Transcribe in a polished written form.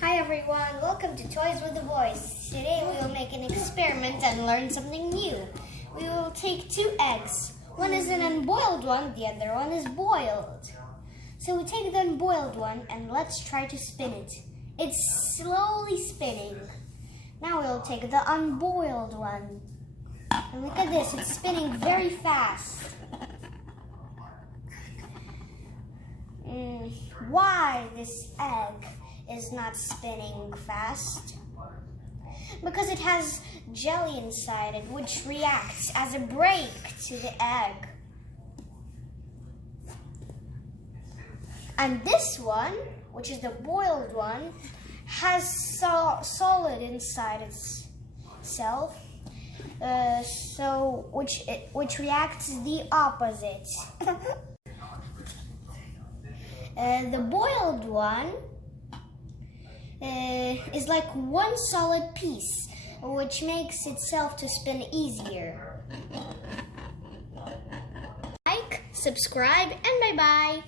Hi everyone, welcome to Toys with the Boys. Today we will make an experiment and learn something new. We will take two eggs. One is an unboiled one, the other one is boiled. So we take the unboiled one and let's try to spin it. It's slowly spinning. Now we'll take the unboiled one. And look at this, it's spinning very fast. Why this egg is not spinning fast? Because it has jelly inside it, which reacts as a brake to the egg. And this one, which is the boiled one, has solid inside itself, which reacts the opposite. The boiled one is like one solid piece, which makes itself to spin easier. Like, subscribe, and bye-bye.